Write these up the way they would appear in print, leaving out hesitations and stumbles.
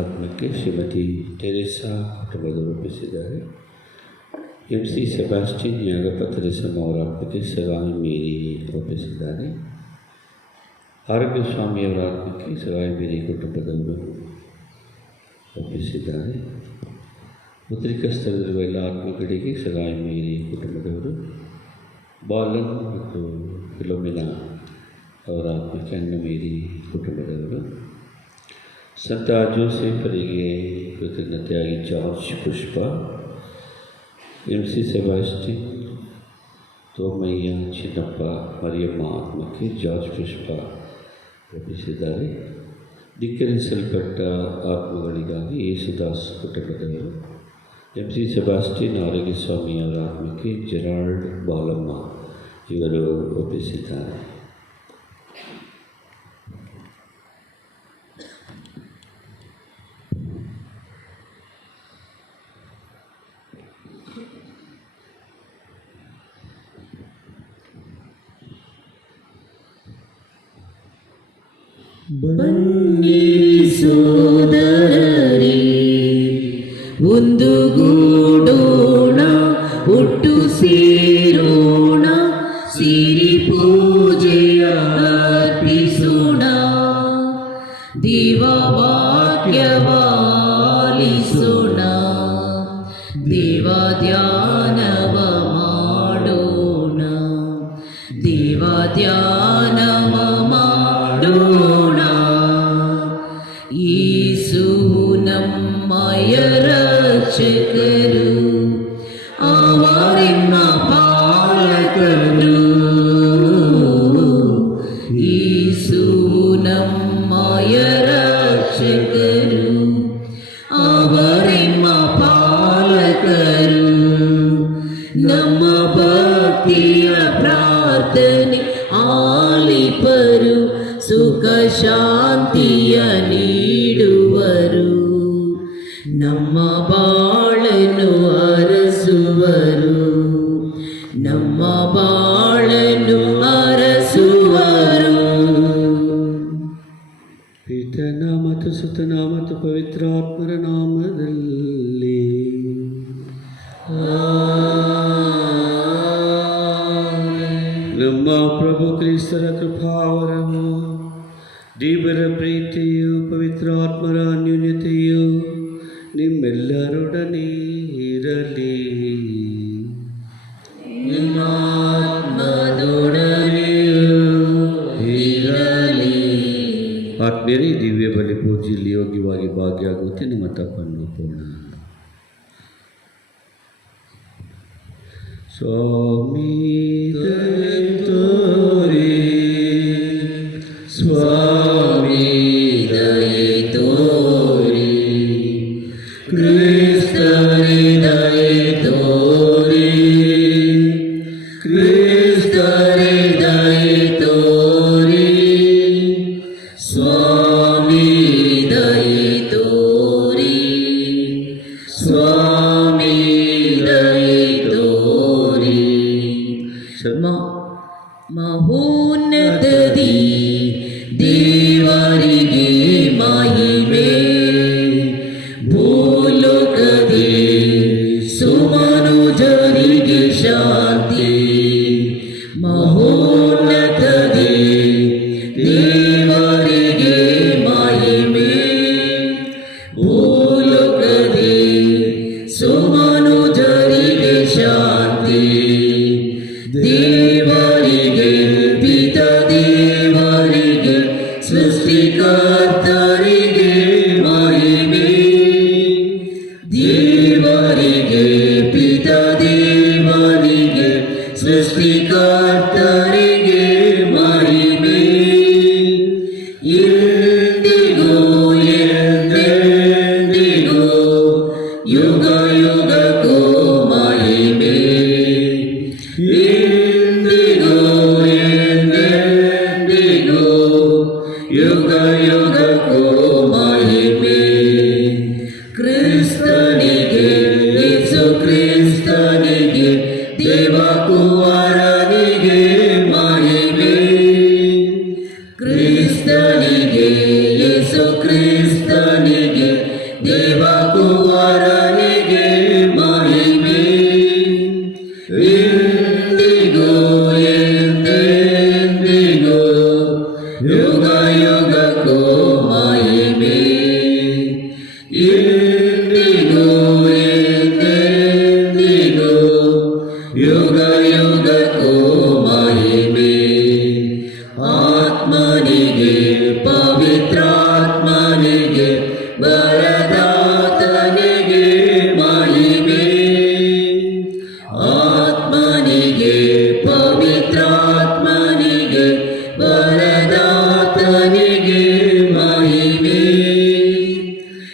ಆತ್ಮಕ್ಕೆ ಶ್ರೀಮತಿ ಟೆರೇಸಾ ಕುಟುಂಬದವರು ರೂಪಿಸಿದ್ದಾರೆ. MC ಸೆಬಾಸ್ಟಿನ್ ಯಾಗಪತ್ರಿಸಮ್ ಅವರ ಆತ್ಮಕ್ಕೆ ಸಗಾಯಿ ಮೇರಿ ರೂಪಿಸಿದ್ದಾರೆ. ಆರೋಗ್ಯ ಸ್ವಾಮಿಯವರ ಆತ್ಮಕ್ಕೆ ಸಗಾಯಿ ಮೇರಿ ಕುಟುಂಬದವರು ಒಪ್ಪಿಸಿದ್ದಾರೆ. ಮುದ್ರಿಕಾ ಸ್ಥಳದಲ್ಲಿರುವ ಎಲ್ಲ ಆತ್ಮಗಳಿಗೆ ಸಗಾಯಿ ಮೇರಿ ಕುಟುಂಬದವರು, ಬಾಲನ್ ಮತ್ತು ಫಿಲೋಮಿನಾ ಅವರ ಆತ್ಮಕ್ಕೆ ಅನ್ನ ಮೇರಿ ಕುಟುಂಬದವರು, ಸಂತ ಜೋಸೆಫರಿಗೆ ಕೃತಜ್ಞತೆಯಾಗಿ ಜಾರ್ಜ್ ಪುಷ್ಪ, MC ಸೆಬಾಸ್ಟಿನ್, ತೋಮಯ್ಯ, ಚಿನ್ನಪ್ಪ, ಮರಿಯಮ್ಮ ಆತ್ಮಕ್ಕೆ ಜಾರ್ಜ್ ಪುಷ್ಪ ಒಪ್ಪಿಸಿದ್ದಾರೆ. ಧಿಕ್ಕರಿಸಲ್ಪಟ್ಟ ಆತ್ಮಗಳಿಗಾಗಿ ಯೇಸುದಾಸ್ ಕುಟುಂಬದವರು, MC ಸೆಬಾಸ್ಟಿನ್ ಆರೋಗ್ಯ ಸ್ವಾಮಿಯವರ ಆತ್ಮಕ್ಕೆ ಜೆರಾಲ್ಡ್ ಬಾಲಮ್ಮ ಇವರು ಒಪ್ಪಿಸಿದ್ದಾರೆ. ಬನ್ನಿ ಸೋದರರೇ, ಒಂದುಗೂಡೋಣ, ಒಟ್ಟು ಸೇರೋಣ, ಸಿರಿ ಪೂಜೆಯ ಅರ್ಪಿಸೋಣ, ದೇವವಾಕ್ಯವಾಲಿಸೋಣ, ದೇವ ಧ್ಯಾನವ ಮಾಡೋಣ, ದೇವ ಧ್ಯಾನವ ಮಾಡೋಣ. ಯೇಸು ನಮ್ಮಯ ರಕ್ಷಕರು, ಅವರೆನ್ನ ಪಾಲಕರು. ಯೇಸು ನಮ್ಮಯ ರಕ್ಷಕರು, ಅವರೆನ್ನ ಪಾಲಕರು. ನಮ್ಮ ಭಕ್ತಿಯ ಪ್ರಾರ್ಥನೆ ಆಲಿಪರು, ಸುಖ ಶಾಂತಿಯ ನೀಡುವರು, ನಮ್ಮ ಬಾಳನ್ನು ಅರಸುವರು, ನಮ್ಮ ಬಾಳನ್ನು ಅರಸುವರು. ಪಿತನ ಮತ್ತು ಸುತನ ಮತ್ತು ಪವಿತ್ರಾತ್ಮರ ನಾಮದಲ್ಲಿ ನಮ್ಮ ಪ್ರಭು ಕ್ರಿಸ್ತರ ಕೃಪಾವರವು, ದೇವರ ಪ್ರೀತಿಯು, ಪವಿತ್ರಾತ್ಮರ ಅನ್ಯೋನ್ಯತೆಯು ನಿಮ್ಮೆಲ್ಲರೊಡನೆ ಇರಲಿ. ನಿನ್ನಾತ್ಮದೊಡನೆಯೂ ಇರಲಿ. ಆತ್ಮೀಯರೇ, ದಿವ್ಯ ಬಲಿ ಪೂಜೆಯಲ್ಲಿ ಯೋಗ್ಯವಾಗಿ ಭಾಗಿಯಾಗುವಂತೆ ನಿಮ್ಮ ತಪ್ಪನ್ನು ಪೂರ್ಣ. ಸ್ವಾಮಿ ದಯೆ ತೋರಿ, ಸ್ವಾಮಿ ದಯೆ ತೋರಿ, ಕ್ರಿಸ್ತನೇ ದಯೆ ತೋರಿ, ಕ್ರಿಸ್ತನೇ ದಯೆ ತೋರಿ, ಸ್ವಾಮಿ ದಯೆ ತೋರಿ, ಸ್ವಾಮಿ ದಯೆ ತೋರಿ. ಮಹೋನ್ನತದಿ ದೇವರಿಗೆ ಮಾಯ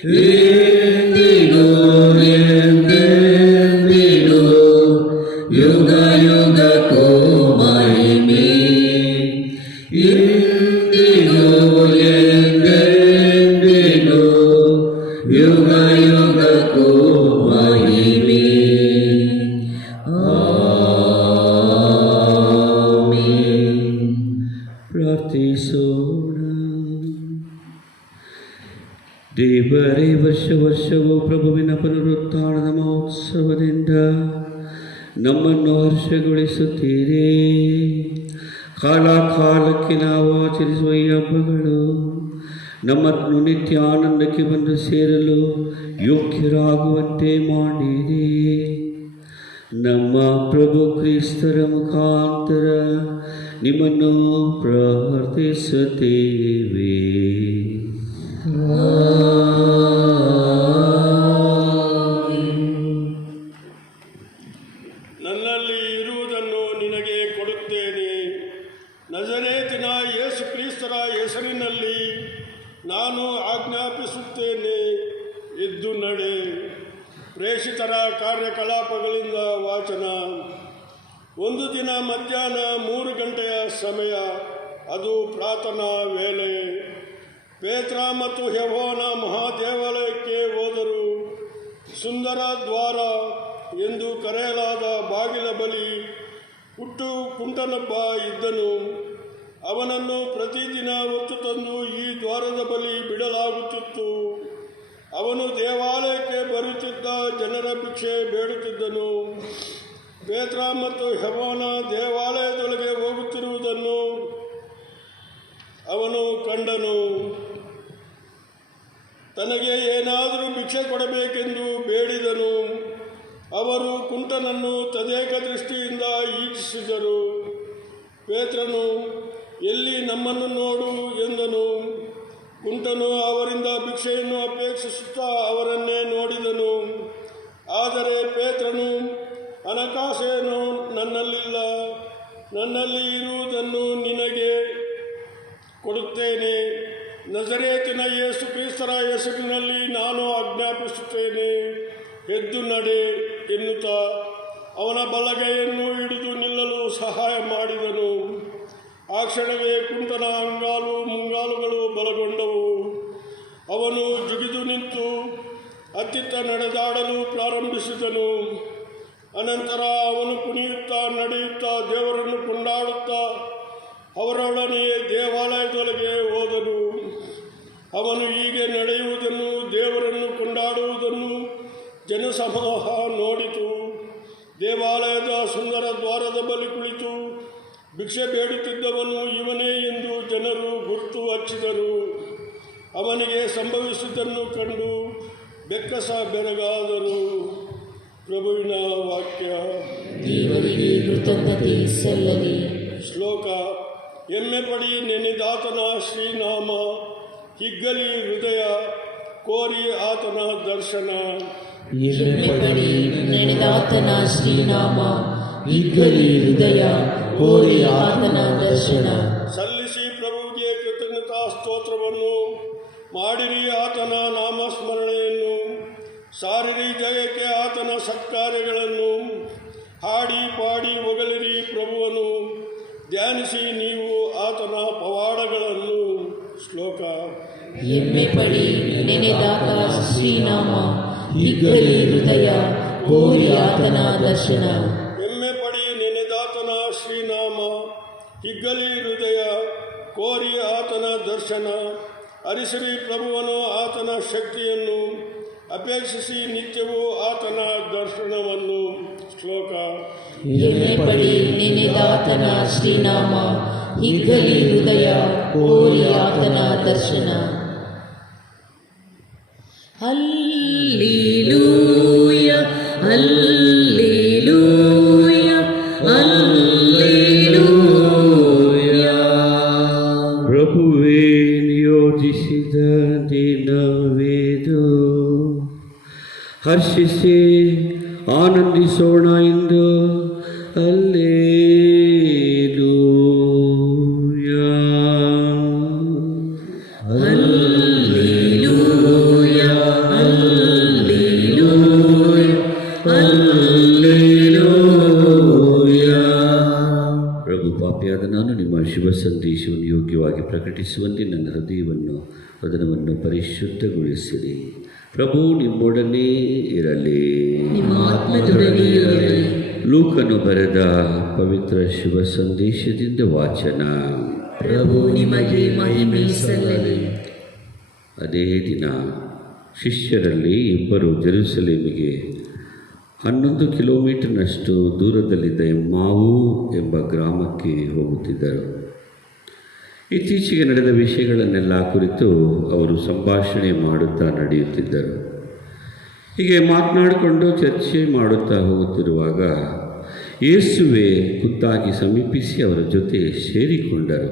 ಎಂದಿಗೂ ಎಂದೆಂದಿಗೂ ಯುಗ ಯುಗಕ್ಕೂ ಮಹಿಮೆ. ಎಂದಿಗೂ ಎಂದೆಂದಿಗೂ ಯುಗ ಯುಗಕ್ಕೂ ಮಹಿಮೆ. ಆಮೆನ್. ಪ್ರಾರ್ಥಿಸೋಣ. ದೇವರೇ, ವರ್ಷ ವರ್ಷವೂ ಪ್ರಭುವಿನ ಪುನರುತ್ಥಾನದ ಮಹೋತ್ಸವದಿಂದ ನಮ್ಮನ್ನು ಹರ್ಷಗೊಳಿಸುತ್ತೀರಿ. ಕಾಲ ಕಾಲಕ್ಕೆ ನಾವು ಆಚರಿಸುವ ಈ ಹಬ್ಬಗಳು ನಮ್ಮನ್ನು ನಿತ್ಯ ಆನಂದಕ್ಕೆ ಬಂದು ಸೇರಲು ಯೋಗ್ಯರಾಗುವಂತೆ ಮಾಡಿರಿ. ನಮ್ಮ ಪ್ರಭು ಕ್ರಿಸ್ತರ ಮುಖಾಂತರ ನಿಮ್ಮನ್ನು ಪ್ರಾರ್ಥಿಸುತ್ತೇವೆ. ನನ್ನಲ್ಲಿ ಇರುವುದನ್ನು ನಿನಗೆ ಕೊಡುತ್ತೇನೆ. ನಜರೇತಿನ ಯೇಸು ಕ್ರಿಸ್ತರ ಹೆಸರಿನಲ್ಲಿ ನಾನು ಆಜ್ಞಾಪಿಸುತ್ತೇನೆ, ಎದ್ದು ನಡೆ. ಪ್ರೇಷಿತರ ಕಾರ್ಯಕಲಾಪಗಳಿಂದ ವಾಚನ. ಒಂದು ದಿನ ಮಧ್ಯಾಹ್ನ 3 ಗಂಟೆಯ ಸಮಯ, ಅದು ಪ್ರಾರ್ಥನಾ ವೇಳೆ. ಪೇತ್ರ ಮತ್ತು ಯೋಹಾನ ಮಹಾದೇವಾಲಯಕ್ಕೆ ಹೋದರು. ಸುಂದರ ದ್ವಾರ ಎಂದು ಕರೆಯಲಾದ ಬಾಗಿಲ ಬಳಿ ಹುಟ್ಟು ಕುಂಟನೊಬ್ಬ ಇದ್ದನು. ಅವನನ್ನು ಪ್ರತಿದಿನ ಹೊತ್ತು ತಂದು ಈ ದ್ವಾರದ ಬಳಿ ಬಿಡಲಾಗುತ್ತಿತ್ತು. ಅವನು ದೇವಾಲಯಕ್ಕೆ ಬರುತ್ತಿದ್ದ ಜನರ ಭಿಕ್ಷೆ ಬೇಡುತ್ತಿದ್ದನು. ಪೇತ್ರ ಮತ್ತು ಯೋಹಾನ ದೇವಾಲಯದೊಳಗೆ ಹೋಗುತ್ತಿರುವುದನ್ನು ಅವನು ಕಂಡನು. ತನಗೆ ಏನಾದರೂ ಭಿಕ್ಷೆ ಕೊಡಬೇಕೆಂದು ಬೇಡಿದನು. ಅವರು ಕುಂಟನನ್ನು ತದೇಕ ದೃಷ್ಟಿಯಿಂದ ಈಕ್ಷಿಸಿದರು. ಪೇತ್ರನು, ಎಲ್ಲಿ ನಮ್ಮನ್ನು ನೋಡು ಎಂದನು. ಕುಂಟನು ಅವರಿಂದ ಭಿಕ್ಷೆಯನ್ನು ಅಪೇಕ್ಷಿಸುತ್ತಾ ಅವರನ್ನೇ ನೋಡಿದನು. ಆದರೆ ಪೇತ್ರನು, ಹಣಕಾಸೇನು ನನ್ನಲ್ಲಿಲ್ಲ, ನನ್ನಲ್ಲಿ ಇರುವುದನ್ನು ನಿನಗೆ ಕೊಡುತ್ತೇನೆ. ನಜರೇತಿನ ಯೇಸು ಕ್ರಿಸ್ತರ ಹೆಸರಿನಲ್ಲಿ ನಾನು ಆಜ್ಞಾಪಿಸುತ್ತೇನೆ, ಎದ್ದು ನಡೆ ಎನ್ನುತ್ತಾ ಅವನ ಬಲಗೈಯನ್ನು ಹಿಡಿದು ನಿಲ್ಲಲು ಸಹಾಯ ಮಾಡಿದನು. ಆ ಕ್ಷಣವೇ ಕುಂಟನ ಅಂಗಾಲು ಮುಂಗಾಲುಗಳು ಬಲಗೊಂಡವು. ಅವನು ಜುಗಿದು ನಿಂತು ಅತ್ತಿತ್ತ ನಡೆದಾಡಲು ಪ್ರಾರಂಭಿಸಿದನು. ಅನಂತರ ಅವನು ಕುಣಿಯುತ್ತಾ ನಡೆಯುತ್ತಾ ದೇವರನ್ನು ಕೊಂಡಾಡುತ್ತಾ ಅವರೊಡನೆಯೇ ದೇವಾಲಯದೊಳಗೆ ಹೋದನು. ಅವನು ಹೀಗೆ ನಡೆಯುವುದನ್ನು, ದೇವರನ್ನು ಕೊಂಡಾಡುವುದನ್ನು ಜನಸಮೂಹ ನೋಡಿತು. ದೇವಾಲಯದ ಸುಂದರ ದ್ವಾರದ ಬಳಿ ಕುಳಿತು ಭಿಕ್ಷೆ ಬೇಡುತ್ತಿದ್ದವನು ಇವನೇ ಎಂದು ಜನರು ಗುರುತು ಹಚ್ಚಿದರು. ಅವನಿಗೆ ಸಂಭವಿಸಿದ್ದನ್ನು ಕಂಡು ಬೆಕ್ಕಸ ಬೆರಗಾದರು. ಪ್ರಭುವಿನ ವಾಕ್ಯ. ದೇವರಿಗೆ ಕೃತಜ್ಞತೆ ಸಲ್ಲಲಿ. ಶ್ಲೋಕ. ಹೆಮ್ಮೆ ಪಡಿ ನೆನೆದಾತನ ಶ್ರೀನಾಮ, ಹಿಗ್ಗಲಿ ಹೃದಯ ಕೋರಿ ಆತನ ದರ್ಶನ. ಹೆಮ್ಮೆ ಪಡಿ ನೆನೆದಾತನ ಶ್ರೀನಾಮ, ಹಿಗ್ಗಲಿ ಹೃದಯ ಕೋರಿ ಆತನ ದರ್ಶನ. ಸಲ್ಲಿಸಿ ಪ್ರಭುವಿಗೆ ಕೃತಜ್ಞತಾ ಸ್ತೋತ್ರವನ್ನು ಮಾಡಿರಿ. ಆತನ ನಾಮಸ್ಮರಣೆಯನ್ನು ಸಾರಿರಿ. ಜಯಕ್ಕೆ ಆತನ ಸತ್ಕಾರ್ಯಗಳನ್ನು ಹಾಡಿ ಪಾಡಿ ಹೊಗಳಿರಿ. ಪ್ರಭುವನ್ನು ಧ್ಯಾನಿಸಿ ನೀವು ಆತನ ಪವಾಡಗಳನ್ನು. ಶ್ಲೋಕ. ಹೆಮ್ಮೆ ಪಡಿ ನೆನೆದಾತ ಶ್ರೀನಾಮ, ಹಿಗ್ಗಲಿ ಹೃದಯ ಕೋರಿ ಆತನ ದರ್ಶನ. ಹೆಮ್ಮೆ ಪಡಿ ನೆನೆದಾತನ ಶ್ರೀನಾಮ, ಹಿಗ್ಗಲಿ ಹೃದಯ ಕೋರಿ ಆತನ ದರ್ಶನ. ಅರಿಸಿರಿ ಪ್ರಭುವನು ಆತನ ಶಕ್ತಿಯನ್ನು, ಅಪೇಕ್ಷಿಸಿ ನಿತ್ಯವೂ ಆತನ ದರ್ಶನವನ್ನು. ಶ್ಲೋಕ. ಹೆಮ್ಮೆ ಪಡಿ ನೆನೆದಾತನ ಶ್ರೀನಾಮ, ಹಿಗ್ಗಲಿ ಹೃದಯ ಕೋರಿ ಆತನ ದರ್ಶನ. Hallelujah hallelujah hallelujah. ಪ್ರಭುವೇ ನಿಯೋಜಿಸಿದ ದಿನವೇದು, ಹರ್ಷಿಸಿ ಆನಂದಿಸೋಣ ಎಂದು. ಹಲ್ಲೆಲೂಯ ಹಲ್ಲೆಲೂಯ ಮೂಲಕವಾಗಿ ಪ್ರಕಟಿಸುವಂತೆ ನನ್ನ ಹೃದಯವನ್ನು ವದನವನ್ನು ಪರಿಶುದ್ಧಗೊಳಿಸಿರಿ. ಪ್ರಭು ನಿಮ್ಮೊಡನೆ ಇರಲಿ. ನಿಮ್ಮ ಆತ್ಮದೊಡನೆಯೂ ಇರಲಿ. ಲೂಕನು ಬರೆದ ಪವಿತ್ರ ಶುಭ ಸಂದೇಶದಿಂದ ವಾಚನ. ಪ್ರಭು ನಿಮಗೆ ಮಹಿಮೆ ಸಲ್ಲಲಿ. ಅದೇ ದಿನ ಶಿಷ್ಯರಲ್ಲಿ ಇಬ್ಬರು ಜೆರುಸಲೇಮಿಗೆ 11 ಕಿಲೋಮೀಟರ್ನಷ್ಟು ದೂರದಲ್ಲಿದ್ದ ಎಮ್ಮಾವು ಎಂಬ ಗ್ರಾಮಕ್ಕೆ ಹೋಗುತ್ತಿದ್ದರು. ಇತ್ತೀಚೆಗೆ ನಡೆದ ವಿಷಯಗಳನ್ನೆಲ್ಲ ಕುರಿತು ಅವರು ಸಂಭಾಷಣೆ ಮಾಡುತ್ತಾ ನಡೆಯುತ್ತಿದ್ದರು. ಹೀಗೆ ಮಾತನಾಡಿಕೊಂಡು ಚರ್ಚೆ ಮಾಡುತ್ತಾ ಹೋಗುತ್ತಿರುವಾಗ ಯೇಸುವೆ ಖುದ್ದಾಗಿ ಸಮೀಪಿಸಿ ಅವರ ಜೊತೆ ಸೇರಿಕೊಂಡರು.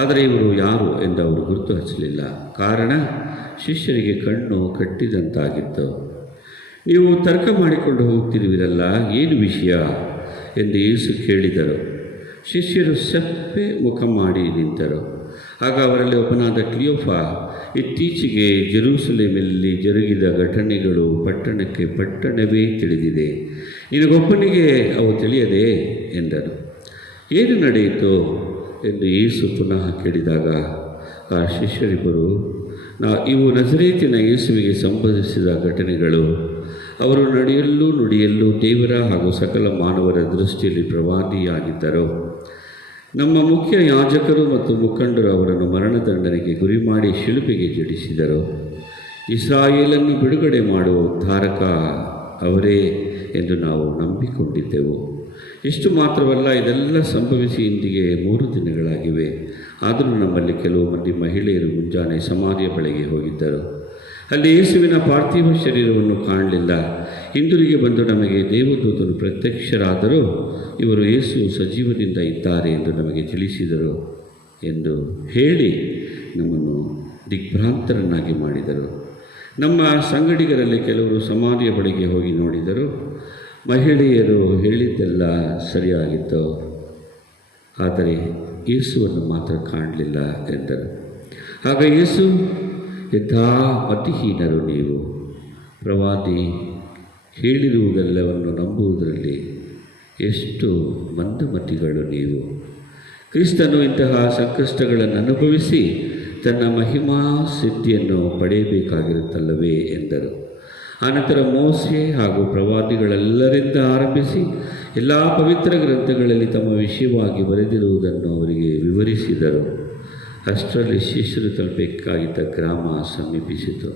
ಆದರೆ ಇವರು ಯಾರು ಎಂದು ಅವರು ಗುರುತು ಹಚ್ಚಲಿಲ್ಲ. ಕಾರಣ, ಶಿಷ್ಯರಿಗೆ ಕಣ್ಣು ಕಟ್ಟಿದಂತಾಗಿತ್ತು. ನೀವು ತರ್ಕ ಮಾಡಿಕೊಂಡು ಹೋಗ್ತಿರುವಿರಲ್ಲ, ಏನು ವಿಷಯ ಎಂದು ಯೇಸು ಕೇಳಿದರು. ಶಿಷ್ಯರು ಸಪ್ಪೆ ಮುಖ ಮಾಡಿ ನಿಂತರು. ಆಗ ಅವರಲ್ಲಿ ಒಬ್ಬನಾದ ಕ್ಲಿಯೋಫ, ಇತ್ತೀಚೆಗೆ ಜೆರುಸಲೇಮಿನಲ್ಲಿ ಜರುಗಿದ ಘಟನೆಗಳು ಪಟ್ಟಣವೇ ತಿಳಿದಿದೆ. ನಿನಗೊಬ್ಬನಿಗೆ ಅವು ತಿಳಿಯದೆ ಎಂದನು. ಏನು ನಡೆಯಿತು ಎಂದು ಯೇಸು ಪುನಃ ಕೇಳಿದಾಗ ಆ ಶಿಷ್ಯರಿಬ್ಬರು, ಇವು ನಜರೇತಿನ ಯೇಸುವಿಗೆ ಸಂಬಂಧಿಸಿದ ಘಟನೆಗಳು. ಅವರು ನಡೆಯಲು ನುಡಿಯಲು ದೇವರ ಹಾಗೂ ಸಕಲ ಮಾನವರ ದೃಷ್ಟಿಯಲ್ಲಿ ಪ್ರವಾದಿಯಾಗಿದ್ದರು. ನಮ್ಮ ಮುಖ್ಯ ಯಾಜಕರು ಮತ್ತು ಮುಖಂಡರು ಅವರನ್ನು ಮರಣದಂಡನೆಗೆ ಗುರಿ ಮಾಡಿ ಶಿಲುಬೆಗೆ ಜಡಿಸಿದರು. ಇಸ್ರಾಯೇಲನ್ನು ಬಿಡುಗಡೆ ಮಾಡುವ ಉದ್ಧಾರಕ ಅವರೇ ಎಂದು ನಾವು ನಂಬಿಕೊಂಡಿದ್ದೆವು. ಇಷ್ಟು ಮಾತ್ರವಲ್ಲ, ಇದೆಲ್ಲ ಸಂಭವಿಸಿ ಇಂದಿಗೆ 3 ದಿನಗಳಾಗಿವೆ. ಆದರೂ ನಮ್ಮಲ್ಲಿ ಕೆಲವು ಮಂದಿ ಮಹಿಳೆಯರು ಮುಂಜಾನೆ ಸಮಾಧಿಯ ಬಳಿಗೆ ಹೋಗಿದ್ದರು. ಅಲ್ಲಿ ಯೇಸುವಿನ ಪಾರ್ಥಿವ ಶರೀರವನ್ನು ಕಾಣಲಿಲ್ಲ. ಹಿಂದಿರುಗಿ ಬಂದು ನಮಗೆ ದೇವದೂತರು ಪ್ರತ್ಯಕ್ಷರಾದರೂ ಇವರು ಯೇಸು ಸಜೀವದಿಂದ ಇದ್ದಾರೆ ಎಂದು ನಮಗೆ ತಿಳಿಸಿದರು ಎಂದು ಹೇಳಿ ನಮ್ಮನ್ನು ದಿಗ್ಭ್ರಾಂತರನ್ನಾಗಿ ಮಾಡಿದರು. ನಮ್ಮ ಸಂಗಡಿಗರಲ್ಲಿ ಕೆಲವರು ಸಮಾಧಿಯ ಬಳಿಗೆ ಹೋಗಿ ನೋಡಿದರು. ಮಹಿಳೆಯರು ಹೇಳಿದ್ದೆಲ್ಲ ಸರಿಯಾಗಿತ್ತು, ಆದರೆ ಯೇಸುವನ್ನು ಮಾತ್ರ ಕಾಣಲಿಲ್ಲ ಎಂದರು. ಆಗ ಯೇಸು, ಯಥಾ ಮತಿಹೀನರು ನೀವು, ಪ್ರವಾದಿ ಹೇಳಿರುವುದೆಲ್ಲವನ್ನು ನಂಬುವುದರಲ್ಲಿ ಎಷ್ಟು ಮಂದಮತಿಗಳು ನೀವು. ಕ್ರಿಸ್ತನು ಇಂತಹ ಸಂಕಷ್ಟಗಳನ್ನು ಅನುಭವಿಸಿ ತನ್ನ ಮಹಿಮಾ ಸಿದ್ಧಿಯನ್ನು ಪಡೆಯಬೇಕಾಗಿರುತ್ತಲ್ಲವೇ ಎಂದರು. ಆನಂತರ ಮೋಸೆ ಹಾಗೂ ಪ್ರವಾದಿಗಳೆಲ್ಲರಿಂದ ಆರಂಭಿಸಿ ಎಲ್ಲ ಪವಿತ್ರ ಗ್ರಂಥಗಳಲ್ಲಿ ತಮ್ಮ ವಿಷಯವಾಗಿ ಬರೆದಿರುವುದನ್ನು ಅವರಿಗೆ ವಿವರಿಸಿದರು. ಅಷ್ಟರಲ್ಲಿ ಶಿಷ್ಯರು ತಲುಪಬೇಕಾಗಿದ್ದ ಗ್ರಾಮ ಸಮೀಪಿಸಿತು.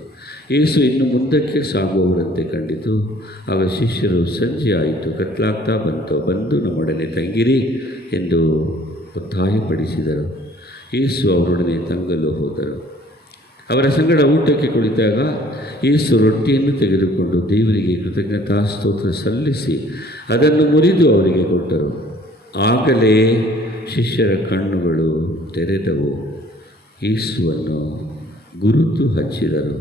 ಯೇಸು ಇನ್ನು ಮುಂದಕ್ಕೆ ಸಾಗುವವರಂತೆ ಕಂಡಿತು. ಆಗ ಶಿಷ್ಯರು, ಸಂಜೆ ಆಯಿತು, ಕತ್ಲಾಗ್ತಾ ಬಂದು ನಮ್ಮೊಡನೆ ತಂಗಿರಿ ಎಂದು ಒತ್ತಾಯಪಡಿಸಿದರು. ಯೇಸು ಅವರೊಡನೆ ತಂಗಲು ಹೋದರು. ಅವರ ಸಂಗಡ ಊಟಕ್ಕೆ ಕುಳಿತಾಗ ಯೇಸು ರೊಟ್ಟಿಯನ್ನು ತೆಗೆದುಕೊಂಡು ದೇವರಿಗೆ ಕೃತಜ್ಞತಾ ಸ್ತೋತ್ರ ಸಲ್ಲಿಸಿ ಅದನ್ನು ಮುರಿದು ಅವರಿಗೆ ಕೊಟ್ಟರು. ಆಗಲೇ ಶಿಷ್ಯರ ಕಣ್ಣುಗಳು ತೆರೆದವು. ಯೇಸುವನ್ನು ಗುರುತು ಹಚ್ಚಿದರು.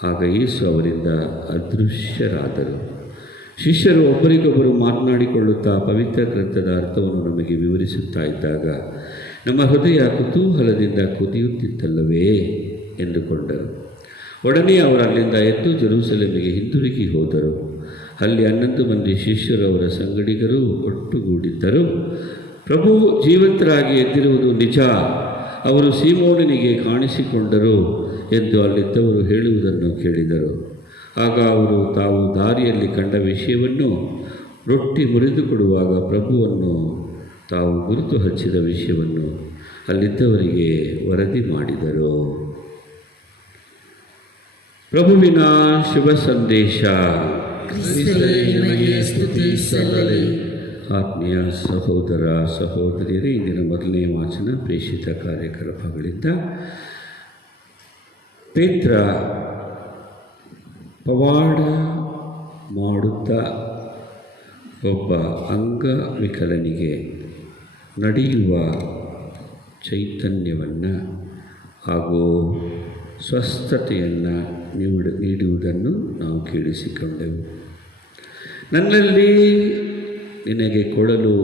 ಆಗ ಯೇಸು ಅವರಿಂದ ಅದೃಶ್ಯರಾದರು. ಶಿಷ್ಯರು ಒಬ್ಬರಿಗೊಬ್ಬರು ಮಾತನಾಡಿಕೊಳ್ಳುತ್ತಾ ಪವಿತ್ರ ಗ್ರಂಥದ ಅರ್ಥವನ್ನು ನಮಗೆ ವಿವರಿಸುತ್ತಾ ಇದ್ದಾಗ ನಮ್ಮ ಹೃದಯ ಕುತೂಹಲದಿಂದ ಕುದಿಯುತ್ತಿತ್ತಲ್ಲವೇ ಎಂದುಕೊಂಡರು. ಒಡನೆ ಅವರು ಅಲ್ಲಿಂದ ಎದ್ದು ಜೆರುಸಲೇಮಿಗೆ ಹಿಂದಿರುಗಿ ಹೋದರು. ಅಲ್ಲಿ 11 ಮಂದಿ ಶಿಷ್ಯರು ಅವರ ಸಂಗಡಿಗರು ಒಟ್ಟುಗೂಡಿದ್ದರು. ಪ್ರಭು ಜೀವಂತರಾಗಿ ಎದ್ದಿರುವುದು ನಿಜ, ಅವರು ಸೀಮೋನನಿಗೆ ಕಾಣಿಸಿಕೊಂಡರು ಎಂದು ಅಲ್ಲಿದ್ದವರು ಹೇಳುವುದನ್ನು ಕೇಳಿದರು. ಆಗ ಅವರು ತಾವು ದಾರಿಯಲ್ಲಿ ಕಂಡ ವಿಷಯವನ್ನು, ರೊಟ್ಟಿ ಮುರಿದುಕೊಡುವಾಗ ಪ್ರಭುವನ್ನು ತಾವು ಗುರುತು ಹಚ್ಚಿದ ವಿಷಯವನ್ನು ಅಲ್ಲಿದ್ದವರಿಗೆ ವರದಿ ಮಾಡಿದರು. ಪ್ರಭುವಿನ ಶುಭ ಸಂದೇಶ. ಆತ್ಮೀಯ ಸಹೋದರ ಸಹೋದರಿಯರೇ, ಇಂದಿನ ಮೊದಲನೇ ವಾಚನ ಪ್ರೇಷಿತ ಕಾರ್ಯಕ್ರಮಗಳಿಂದ. ಪೇತ್ರ ಪವಾಡ ಮಾಡುತ್ತಾ ಒಬ್ಬ ಅಂಗವಿಕಲನಿಗೆ ನಡೆಯುವ ಚೈತನ್ಯವನ್ನು ಹಾಗೂ ಸ್ವಸ್ಥತೆಯನ್ನು ನೀಡುವುದನ್ನು ನಾವು ಕೇಳಿಸಿಕೊಂಡೆವು. ನನ್ನಲ್ಲಿ ನಿನಗೆ ಕೊಡಲು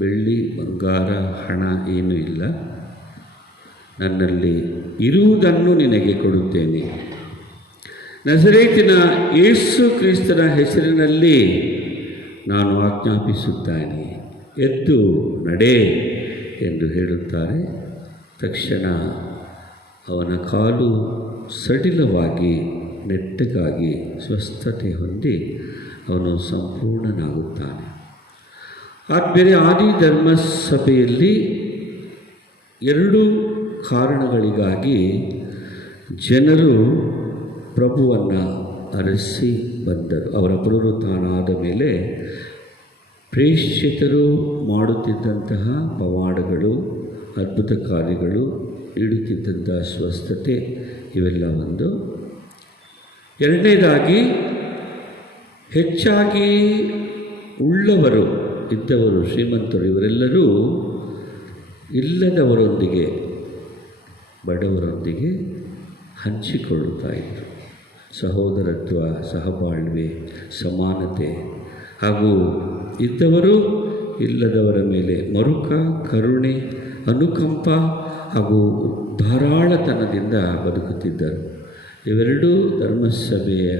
ಬೆಳ್ಳಿ ಬಂಗಾರ ಹಣ ಏನೂ ಇಲ್ಲ, ನನ್ನಲ್ಲಿ ಇರುವುದನ್ನು ನಿನಗೆ ಕೊಡುತ್ತೇನೆ. ನಜರೇತಿನ ಯೇಸು ಕ್ರಿಸ್ತನ ಹೆಸರಿನಲ್ಲಿ ನಾನು ಆಜ್ಞಾಪಿಸುತ್ತೇನೆ, ಎದ್ದು ನಡೆ ಎಂದು ಹೇಳುತ್ತಾರೆ. ತಕ್ಷಣ ಅವನ ಕಾಲು ಸಡಿಲವಾಗಿ ನೆಟ್ಟಗಾಗಿ ಸ್ವಸ್ಥತೆ ಹೊಂದಿ ಅವನು ಸಂಪೂರ್ಣನಾಗುತ್ತಾನೆ. ಬೇರೆ ಆದಿ ಧರ್ಮಸಭೆಯಲ್ಲಿ 2 ಕಾರಣಗಳಿಗಾಗಿ ಜನರು ಪ್ರಭುವನ್ನು ಅರಸಿ ಬಂದರು. ಅವರ ಪುನರುತ್ಥಾನ ಆದ ಮೇಲೆ ಪ್ರೇಷಿತರು ಮಾಡುತ್ತಿದ್ದಂತಹ ಪವಾಡಗಳು, ಅದ್ಭುತ ಕಾರ್ಯಗಳು, ನೀಡುತ್ತಿದ್ದಂಥ ಸ್ವಸ್ಥತೆ ಇವೆಲ್ಲ ಒಂದು. ಎರಡನೇದಾಗಿ ಹೆಚ್ಚಾಗಿ ಉಳ್ಳವರು ಇದ್ದವರು, ಶ್ರೀಮಂತರು, ಇವರೆಲ್ಲರೂ ಇಲ್ಲದವರೊಂದಿಗೆ, ಬಡವರೊಂದಿಗೆ ಹಂಚಿಕೊಳ್ಳುತ್ತಾ ಇದ್ದರು. ಸಹೋದರತ್ವ, ಸಹಬಾಳ್ವೆ, ಸಮಾನತೆ ಹಾಗೂ ಇದ್ದವರು ಇಲ್ಲದವರ ಮೇಲೆ ಮರುಕ, ಕರುಣೆ, ಅನುಕಂಪ ಹಾಗೂ ಧಾರಾಳತನದಿಂದ ಬದುಕುತ್ತಿದ್ದರು. ಇವೆರಡೂ ಧರ್ಮಸಭೆಯ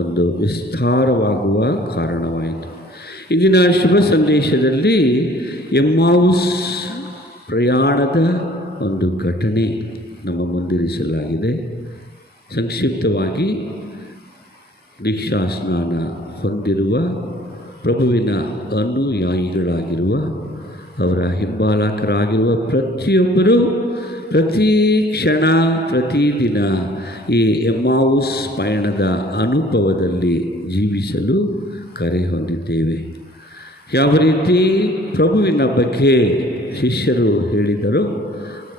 ಒಂದು ವಿಸ್ತಾರವಾಗುವ ಕಾರಣವಾಯಿತು. ಇಂದಿನ ಶುಭ ಸಂದೇಶದಲ್ಲಿ ಎಮ್ಮಾವುಸ್ ಪ್ರಯಾಣದ ಒಂದು ಘಟನೆ ನಮ್ಮ ಮುಂದಿರಿಸಲಾಗಿದೆ. ಸಂಕ್ಷಿಪ್ತವಾಗಿ, ದೀಕ್ಷಾ ಸ್ನಾನ ಹೊಂದಿರುವ ಪ್ರಭುವಿನ ಅನುಯಾಯಿಗಳಾಗಿರುವ, ಅವರ ಹಿಂಬಾಲಕರಾಗಿರುವ ಪ್ರತಿಯೊಬ್ಬರೂ ಪ್ರತಿ ಕ್ಷಣ, ಪ್ರತಿದಿನ ಈ ಎಮ್ಮಾವುಸ್ ಪಯಣದ ಅನುಭವದಲ್ಲಿ ಜೀವಿಸಲು ಕರೆ ಹೊಂದಿದ್ದೇವೆ. ಯಾವ ರೀತಿ ಪ್ರಭುವಿನ ಬಗ್ಗೆ ಶಿಷ್ಯರು ಹೇಳಿದರು,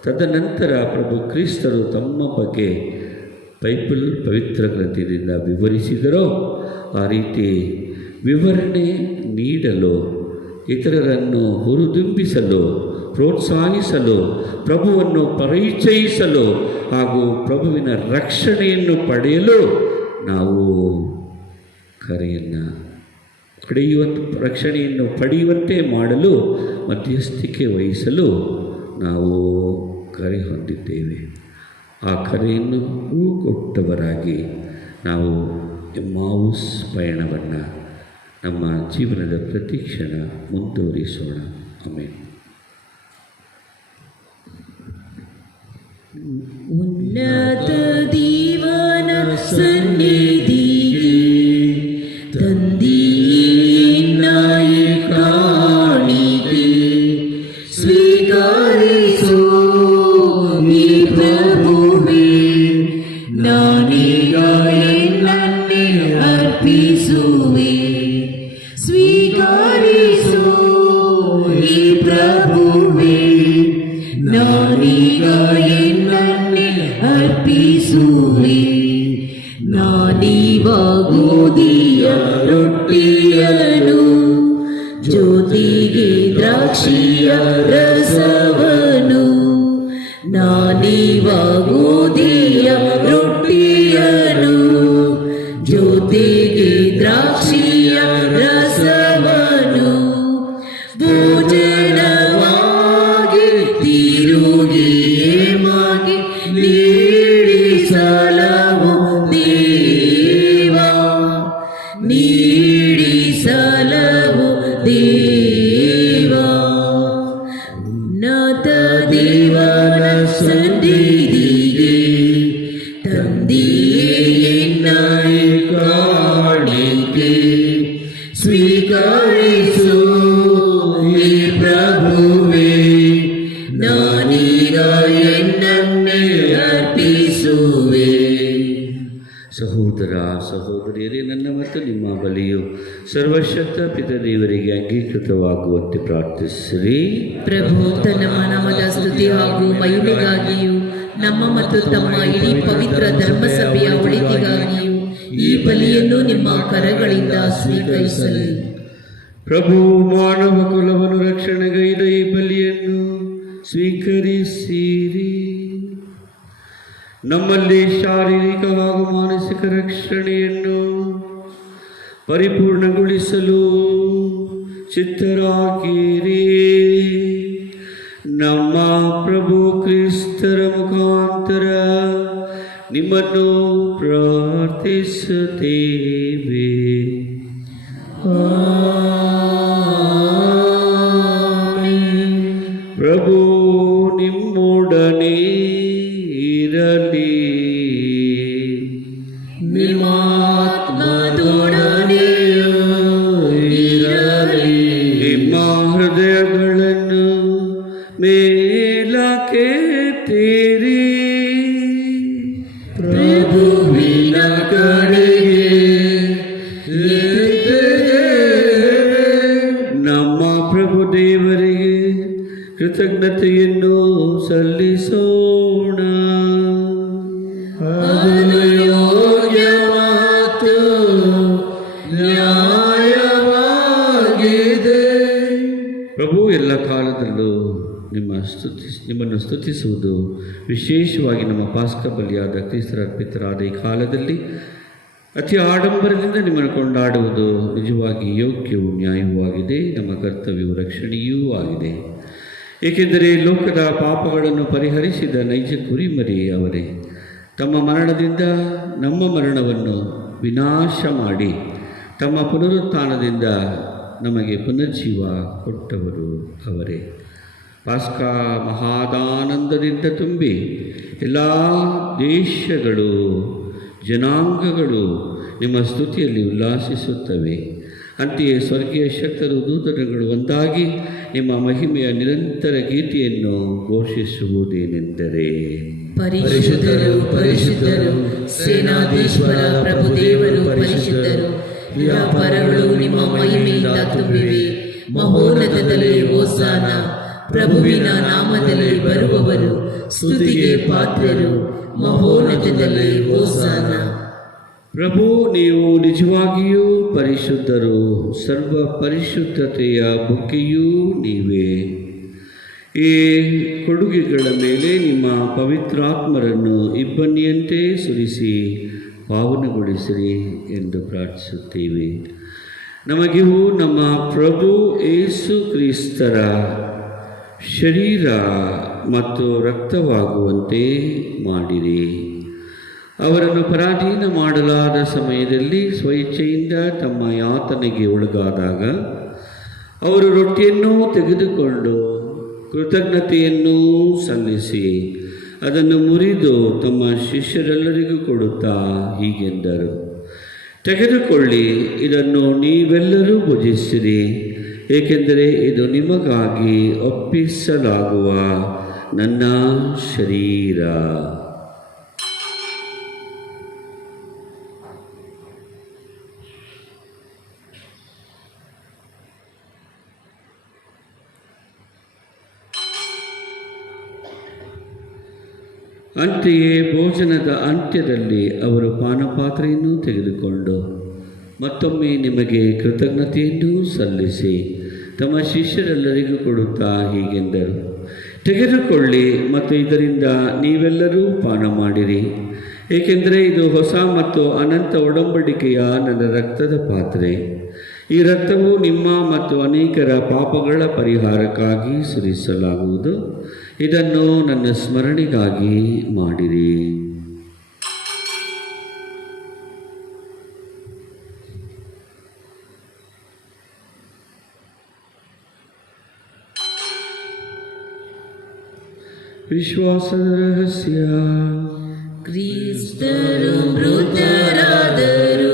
ತದನಂತರ ಪ್ರಭು ಕ್ರಿಸ್ತರು ತಮ್ಮ ಬಗ್ಗೆ ಬೈಬಲ್ ಪವಿತ್ರ ಗ್ರಂಥದಿಂದ ವಿವರಿಸಿದರೋ ಆ ರೀತಿ ವಿವರಣೆ ನೀಡಲು, ಇತರರನ್ನು ಹುರಿದುಂಬಿಸಲು, ಪ್ರೋತ್ಸಾಹಿಸಲು, ಪ್ರಭುವನ್ನು ಪರಿಚಯಿಸಲು ಹಾಗೂ ಪ್ರಭುವಿನ ರಕ್ಷಣೆಯನ್ನು ಪಡೆಯಲು ನಾವು ರಕ್ಷಣೆಯನ್ನು ಪಡೆಯುವಂತೆ ಮಾಡಲು ಮಧ್ಯಸ್ಥಿಕೆ ವಹಿಸಲು ನಾವು ಕರೆ ಹೊಂದಿದ್ದೇವೆ. ಆ ಕರೆಯನ್ನು ಕೊಟ್ಟವರಾಗಿ ನಾವು ಎಮ್ಮಾವುಸ್ ಪಯಣವನ್ನು ನಮ್ಮ ಜೀವನದ ಪ್ರತಿ ಕ್ಷಣ ಮುಂದುವರಿಸೋಣ. ಆಮೇಲೆ ಉನ್ನತ ದೇವನ ಸನ್ನಿಧಿಗೆ ತಂದೆಯನ್ನಾಗಿ ಕಾಣಿಕೆ ಸ್ವೀಕರಿಸೋ ಈ ಪ್ರಭುವೇ, ನಾನೀಗ ಎನ್ನನ್ನೇ ಅರ್ಪಿಸುವೆ. ಸ್ವೀಕರಿಸೋ ಈ ಪ್ರಭುವೇ, ನಾನೀಗ ಎನ್ನನ್ನೇ ಅರ್ಪಿಸುವೆ. ನಾನೀವ ಗೋಧಿಯ ರೊಟ್ಟಿಯನು, ಜ್ಯೋತಿಗೆ ದ್ರಾಕ್ಷಿಯ ರಸವನು. ನಾನೀವ ಗೋಧಿಯ ರೊಟ್ಟಿಯನು, ಜ್ಯೋತಿಗೆ ದ್ರಾಕ್ಷಿಯ ರಸವನು. ಭೋಜನವಾಗಿ ತಿರುಗಿಯೇ ಮಾಗಿ ನೀಡಿಸಲವು ದೇವಾ, ನೀಡಿಸಲವು ದೇವಾ. ಉನ್ನತ ದೇವನ ಸನ್ನಿಧಿಗೆ ತಂದೆಯನ್ನಾಗಿ ಕಾಣಿಕೆ ಸ್ವೀಕರಿಸು ಈ ಪ್ರಭುವೇ, ನಾನೀಗ ಎನ್ನನ್ನೇ ಅರ್ಪಿಸುವೆ. ಸಹೋದರ ಸಹೋದರಿಯರೇ, ನನ್ನ ಮತ್ತು ನಿಮ್ಮ ಬಲಿಯು ಸರ್ವಶಕ್ತ ಪಿತ ದೇವರಿಗೆ ಅಂಗೀಕೃತವಾಗುವಂತೆ ಪ್ರಾರ್ಥಿಸಿರಿ. ಪ್ರಭು ತನ್ನ ನಾಮದ ಸ್ತುತಿ ಹಾಗೂ ಮಹಿಮೆಗಾಗಿಯೂ ನಮ್ಮ ಮತ್ತು ತಮ್ಮ ಇಡೀ ಪವಿತ್ರ ಧರ್ಮಸಭೆಯ ಒಳಿತಿಗಾಗಿಯೂ ಈ ಬಲಿಯನ್ನು ನಿಮ್ಮ ಕರಗಳಿಂದ ಸ್ವೀಕರಿಸಲಿ. ಪ್ರಭು ಮಾನವ ಕುಲವನ್ನು ರಕ್ಷಣೆಗೈದ ಈ ಬಲಿಯನ್ನು ಸ್ವೀಕರಿಸಿರಿ. ನಮ್ಮಲ್ಲಿ ಶಾರೀರಿಕ ಹಾಗೂ ಮಾನಸಿಕ ರಕ್ಷಣೆಯನ್ನು ಪರಿಪೂರ್ಣಗೊಳಿಸಲು ಚಿತ್ತರಾಗಿರಿ. ನಮ್ಮ ಪ್ರಭು ಕ್ರಿಸ್ತರ ಮುಖಾಂತರ ನಿಮ್ಮನ್ನು ಪ್ರಾರ್ಥಿಸುತ್ತೇವೆ. ಪ್ರಭು ನಿಮ್ಮೊಂದಿಗಿರಲಿ. ಅದು ಯೋಗ್ಯ ಮಾತು ನ್ಯಾಯವಾಗಿದೆ. ಪ್ರಭು ಎಲ್ಲ ಕಾಲದಲ್ಲೂ ನಿಮ್ಮನ್ನು ಸ್ತುತಿಸುವುದು, ವಿಶೇಷವಾಗಿ ನಮ್ಮ ಪಾಸ್ಕ ಬಲಿಯಾದ ಕ್ರಿಸ್ತರ ಅರ್ಪಿತರಾದ ಈ ಕಾಲದಲ್ಲಿ ಅತಿ ಆಡಂಬರದಿಂದ ನಿಮ್ಮನ್ನು ಕೊಂಡಾಡುವುದು ನಿಜವಾಗಿ ಯೋಗ್ಯವೂ ನ್ಯಾಯವೂ ಆಗಿದೆ, ನಮ್ಮ ಕರ್ತವ್ಯವೂ ರಕ್ಷಣೆಯೂ ಆಗಿದೆ. ಏಕೆಂದರೆ ಲೋಕದ ಪಾಪಗಳನ್ನು ಪರಿಹರಿಸಿದ ನೈಜ ಕುರಿಮರಿ ಅವರೇ, ತಮ್ಮ ಮರಣದಿಂದ ನಮ್ಮ ಮರಣವನ್ನು ವಿನಾಶ ಮಾಡಿ ತಮ್ಮ ಪುನರುತ್ಥಾನದಿಂದ ನಮಗೆ ಪುನರ್ಜೀವ ಕೊಟ್ಟವರು ಅವರೇ. ಪಾಸ್ಕ ಮಹಾದಾನಂದದಿಂದ ತುಂಬಿ ಎಲ್ಲ ದೇಶಗಳು ಜನಾಂಗಗಳು ನಿಮ್ಮ ಸ್ತುತಿಯಲ್ಲಿ ಉಲ್ಲಾಸಿಸುತ್ತವೆ. ಅಂತೆಯೇ ಸ್ವರ್ಗೀಯ ಶಕ್ತರು ದೂತರುಗಳು ಒಂದಾಗಿ ನಿಮ್ಮ ಮಹಿಮೆಯ ನಿರಂತರ ಗೀತೆಯನ್ನು ಘೋಷಿಸುವುದೇನೆಂದರೆ, ಪರಿಶುದ್ಧರು ಪರಿಶುದ್ಧರು ಸೇನಾಧೀಶ್ವರ ಪ್ರಭುದೇವರು ಪರಿಶುದ್ಧರು, ಪರಗಳು ನಿಮ್ಮ ಮಹಿಮೆಯಿಂದ ತುಂಬಿವೆ. ಮಹೋನ್ನತದಲ್ಲಿ ಹೋಸಾನ, ಪ್ರಭುವಿನ ನಾಮದಲ್ಲಿ ಬರುವವರು ಸ್ತುತಿಗೆ ಪಾತ್ರರು. ಮಹೋನ್ನತದಲ್ಲಿ ಹೋಸಾನ. ಪ್ರಭು, ನೀವು ನಿಜವಾಗಿಯೂ ಪರಿಶುದ್ಧರು, ಸರ್ವ ಪರಿಶುದ್ಧತೆಯ ಬುಕ್ಕೆಯೂ ನೀವೇ. ಈ ಕೊಡುಗೆಗಳ ಮೇಲೆ ನಿಮ್ಮ ಪವಿತ್ರಾತ್ಮರನ್ನು ಇಬ್ಬನಿಯಂತೆ ಸುರಿಸಿ ಪಾವನಗೊಳಿಸಿರಿ ಎಂದು ಪ್ರಾರ್ಥಿಸುತ್ತೇವೆ. ನಮಗಿವು ನಮ್ಮ ಪ್ರಭು ಯೇಸು ಕ್ರಿಸ್ತರ ಶರೀರ ಮತ್ತು ರಕ್ತವಾಗುವಂತೆ ಮಾಡಿರಿ. ಅವರನ್ನು ಪರಾಧೀನ ಮಾಡಲಾದ ಸಮಯದಲ್ಲಿ ಸ್ವಇಚ್ಛೆಯಿಂದ ತಮ್ಮ ಯಾತನೆಗೆ ಒಳಗಾದಾಗ ಅವರು ರೊಟ್ಟಿಯನ್ನು ತೆಗೆದುಕೊಂಡು ಕೃತಜ್ಞತೆಯನ್ನು ಸಲ್ಲಿಸಿ ಅದನ್ನು ಮುರಿದು ತಮ್ಮ ಶಿಷ್ಯರೆಲ್ಲರಿಗೂ ಕೊಡುತ್ತಾ ಹೀಗೆಂದರು, ತೆಗೆದುಕೊಳ್ಳಿ, ಇದನ್ನು ನೀವೆಲ್ಲರೂ ಭುಜಿಸಿರಿ, ಏಕೆಂದರೆ ಇದು ನಿಮಗಾಗಿ ಒಪ್ಪಿಸಲಾಗುವ ನನ್ನ ಶರೀರ. ಅಂತೆಯೇ ಭೋಜನದ ಅಂತ್ಯದಲ್ಲಿ ಅವರು ಪಾನಪಾತ್ರೆಯನ್ನು ತೆಗೆದುಕೊಂಡು ಮತ್ತೊಮ್ಮೆ ನಿಮಗೆ ಕೃತಜ್ಞತೆಯನ್ನು ಸಲ್ಲಿಸಿ ತಮ್ಮ ಶಿಷ್ಯರೆಲ್ಲರಿಗೂ ಕೊಡುತ್ತಾ ಹೀಗೆಂದರು, ತೆಗೆದುಕೊಳ್ಳಿ ಮತ್ತು ಇದರಿಂದ ನೀವೆಲ್ಲರೂ ಪಾನ ಮಾಡಿರಿ, ಏಕೆಂದರೆ ಇದು ಹೊಸ ಮತ್ತು ಅನಂತ ಒಡಂಬಡಿಕೆಯ ನನ್ನ ರಕ್ತದ ಪಾತ್ರೆ. ಈ ರಕ್ತವು ನಿಮ್ಮ ಮತ್ತು ಅನೇಕರ ಪಾಪಗಳ ಪರಿಹಾರಕ್ಕಾಗಿ ಸುರಿಸಲಾಗುವುದು. ಇದನ್ನು ನನ್ನ ಸ್ಮರಣೆಗಾಗಿ ಮಾಡಿರಿ. ವಿಶ್ವಾಸದ ರಹಸ್ಯ. ಕ್ರಿಸ್ತರು ಮೃತರಾದರು,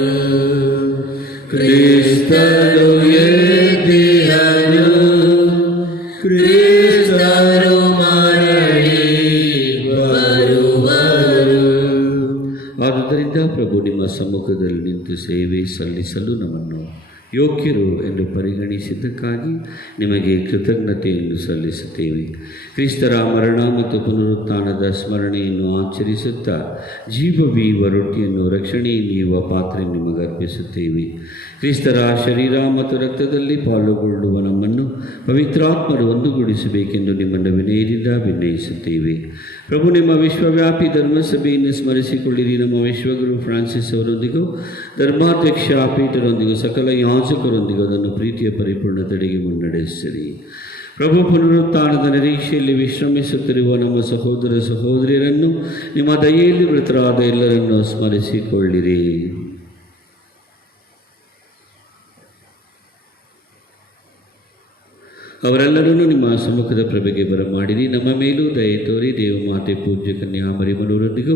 ಕ್ರಿಸ್ತರು ಎದ್ದಿಹನು, ಕ್ರಿಸ್ತರು ಮರಳಿ ಬರುವರು. ಆದುದರಿಂದ ಪ್ರಭು ನಿಮ್ಮ ಸಮ್ಮುಖದಲ್ಲಿ ನಿಂತು ಸೇವೆ ಸಲ್ಲಿಸಲು ನಮ್ಮನ್ನು ಯೋಗ್ಯರು ಎಂದು ಪರಿಗಣಿಸಿದ್ದಕ್ಕಾಗಿ ನಿಮಗೆ ಕೃತಜ್ಞತೆಯನ್ನು ಸಲ್ಲಿಸುತ್ತೇವೆ. ಕ್ರಿಸ್ತರ ಮರಣ ಮತ್ತು ಪುನರುತ್ಥಾನದ ಸ್ಮರಣೆಯನ್ನು ಆಚರಿಸುತ್ತಾ ಜೀವವೀವ ರೊಟ್ಟಿಯನ್ನು ರಕ್ಷಣೆಯನ್ನೀಯುವ ಪಾತ್ರೆ ನಿಮಗೆ ಅರ್ಪಿಸುತ್ತೇವೆ. ಕ್ರಿಸ್ತರ ಶರೀರ ಮತ್ತು ರಕ್ತದಲ್ಲಿ ಪಾಲುಗೊಳ್ಳುವ ನಮ್ಮನ್ನು ಪವಿತ್ರಾತ್ಮರು ಒಂದುಗೂಡಿಸಬೇಕೆಂದು ನಿಮ್ಮನ್ನು ವಿನಯದಿಂದ ವಿನಯಿಸುತ್ತೇವೆ. ಪ್ರಭು, ನಿಮ್ಮ ವಿಶ್ವವ್ಯಾಪಿ ಧರ್ಮಸಭೆಯನ್ನು ಸ್ಮರಿಸಿಕೊಳ್ಳಿರಿ. ನಮ್ಮ ವಿಶ್ವಗುರು ಫ್ರಾನ್ಸಿಸ್ ಅವರೊಂದಿಗೂ ಧರ್ಮಾಧ್ಯಕ್ಷ ಪೀಟರೊಂದಿಗೂ ಸಕಲ ಯಾಜಕರೊಂದಿಗೂ ಅದನ್ನು ಪ್ರೀತಿಯ ಪರಿಪೂರ್ಣತೆಡೆಗೆ ಮುನ್ನಡೆಸಿರಿ. ಪ್ರಭು, ಪುನರುತ್ಥಾನದ ನಿರೀಕ್ಷೆಯಲ್ಲಿ ವಿಶ್ರಮಿಸುತ್ತಿರುವ ನಮ್ಮ ಸಹೋದರ ಸಹೋದರಿಯರನ್ನು, ನಿಮ್ಮ ದಯೆಯಲ್ಲಿ ಮೃತರಾದ ಎಲ್ಲರನ್ನೂ ಸ್ಮರಿಸಿಕೊಳ್ಳಿರಿ. ಅವರೆಲ್ಲರನ್ನೂ ನಿಮ್ಮ ಸಮ್ಮುಖದ ಪ್ರಭೆಗೆ ಬರಮಾಡಿರಿ. ನಮ್ಮ ಮೇಲೂ ದಯೆ ತೋರಿ ದೇವಮಾತೆ ಪೂಜ್ಯ ಕನ್ಯಾ ಮರಿಯಮ್ಮನವರೊಂದಿಗೂ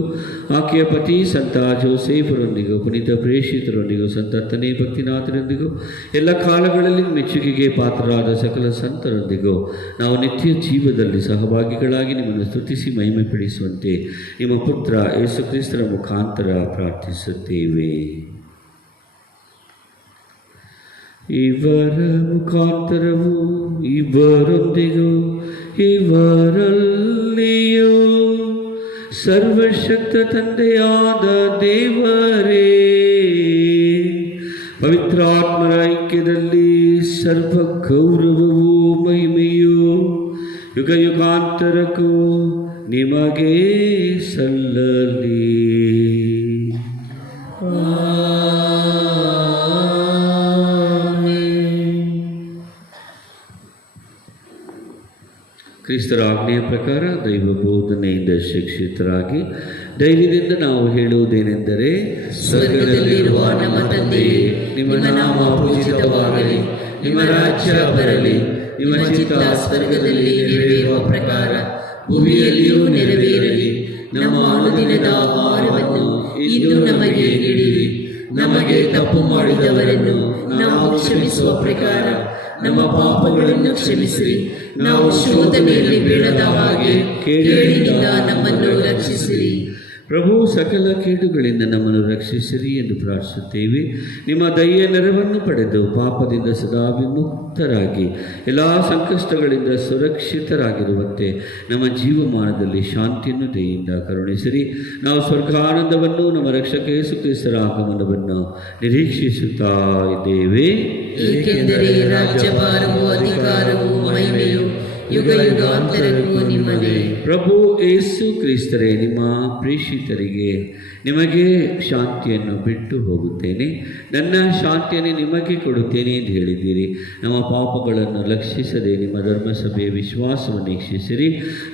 ಆಕೆಯ ಪತಿ ಸಂತ ಜೋಸೇಫರೊಂದಿಗೂ ಪುನೀತ ಪ್ರೇಷಿತರೊಂದಿಗೂ ಸಂತ ಹತ್ತನೇ ಭಕ್ತಿನಾಥರೊಂದಿಗೂ ಎಲ್ಲ ಕಾಲಗಳಲ್ಲಿ ಮೆಚ್ಚುಗೆಗೆ ಪಾತ್ರರಾದ ಸಕಲ ಸಂತರೊಂದಿಗೂ ನಾವು ನಿತ್ಯ ಜೀವದಲ್ಲಿ ಸಹಭಾಗಿಗಳಾಗಿ ನಿಮ್ಮನ್ನು ಸ್ತುತಿಸಿ ಮಹಿಮೆಪಡಿಸುವಂತೆ ನಿಮ್ಮ ಪುತ್ರ ಯೇಸು ಕ್ರಿಸ್ತರ ಮುಖಾಂತರ ಪ್ರಾರ್ಥಿಸುತ್ತೇವೆ. ಇವರ ಮುಖಾಂತರವು ಇವರೊಂದಿಗೂ ಇವರಲ್ಲಿಯೂ ಸರ್ವಶಕ್ತ ತಂದೆಯಾದ ದೇವರೇ, ಪವಿತ್ರಾತ್ಮರ ಐಕ್ಯದಲ್ಲಿ ಸರ್ವ ಗೌರವವೂ ಮಹಿಮೆಯೂ ಯುಗ ಯುಗಾಂತರಕ್ಕೂ ನಿಮಗೆ ಸಲ್ಲಲಿ. ಕ್ರಿಸ್ತರ ಆಜ್ಞೆಯ ಪ್ರಕಾರ ದೈವ ಬೋಧನೆಯಿಂದ ಶಿಕ್ಷಿತರಾಗಿ ಧೈರ್ಯದಿಂದ ನಾವು ಹೇಳುವುದೇನೆಂದರೆ, ಸ್ವರ್ಗದಲ್ಲಿರುವ ನಮ್ಮ ತಂದೆಯೇ, ನಿಮ್ಮ ನಾಮ ಪೂಜಿತವಾಗಲಿ, ನಿಮ್ಮ ರಾಜ್ಯ ಬರಲಿ, ನಿಮ್ಮ ಚಿತ್ತ ಸ್ವರ್ಗದಲ್ಲಿ ನೆರವೇರುವ ಪ್ರಕಾರ ಭೂಮಿಯಲ್ಲಿಯೂ ನೆರವೇರಲಿ. ನಮ್ಮ ಅನುದಿನದ ಆಹಾರವನ್ನು ಇಂದು ನಮಗೆ ನೀಡಿರಿ. ನಮಗೆ ತಪ್ಪು ಮಾಡಿದವರನ್ನು ನಾವು ಕ್ಷಮಿಸುವ ಪ್ರಕಾರ ನಮ್ಮ ಪಾಪಗಳನ್ನು ಕ್ಷಮಿಸಿರಿ. ನಾವು ಶೋಧನೆಯಲ್ಲಿ ಬೀಳದ ಹಾಗೆ ಕೇಳಿನಿಂದ ನಮ್ಮನ್ನು ರಕ್ಷಿಸಿರಿ. ಪ್ರಭು ಸಕಲ ಕೇಡುಗಳಿಂದ ನಮ್ಮನ್ನು ರಕ್ಷಿಸಿರಿ ಎಂದು ಪ್ರಾರ್ಥಿಸುತ್ತೇವೆ. ನಿಮ್ಮ ದಯೆಯ ನೆರವನ್ನು ಪಡೆದು ಪಾಪದಿಂದ ಸದಾ ವಿಮುಕ್ತರಾಗಿ ಎಲ್ಲ ಸಂಕಷ್ಟಗಳಿಂದ ಸುರಕ್ಷಿತರಾಗಿರುವಂತೆ ನಮ್ಮ ಜೀವಮಾನದಲ್ಲಿ ಶಾಂತಿಯನ್ನು ದಯೆಯಿಂದ ಕರುಣಿಸಿರಿ. ನಾವು ಸ್ವರ್ಗಾನಂದವನ್ನು ನಮ್ಮ ರಕ್ಷಕ ಯೇಸು ಕ್ರಿಸ್ತರ ಆಗಮನವನ್ನು ನಿರೀಕ್ಷಿಸುತ್ತಾ ಇದ್ದೇವೆ. ಏಕೆಂದರೆ ರಾಜ್ಯಭಾರವು, ಅಧಿಕಾರವು, ಮಹಿಮೆಯು ಯುಗ ಯುಗಾಂತರಕ್ಕೂ ನಿಮ್ಮದೇ. ಪ್ರಭು ಯೇಸು ಕ್ರಿಸ್ತರೇ, ನಿಮ್ಮ ಪ್ರೇಷಿತರಿಗೆ ನಿಮಗೆ ಶಾಂತಿಯನ್ನು ಬಿಟ್ಟು ಹೋಗುತ್ತೇನೆ, ನನ್ನ ಶಾಂತಿಯನ್ನು ನಿಮಗೆ ಕೊಡುತ್ತೇನೆ ಎಂದು ಹೇಳಿದ್ದೀರಿ. ನಮ್ಮ ಪಾಪಗಳನ್ನು ಲಕ್ಷಿಸದೆ ನಿಮ್ಮ ಧರ್ಮಸಭೆಯ ವಿಶ್ವಾಸವನ್ನು ವೀಕ್ಷಿಸಿರಿ.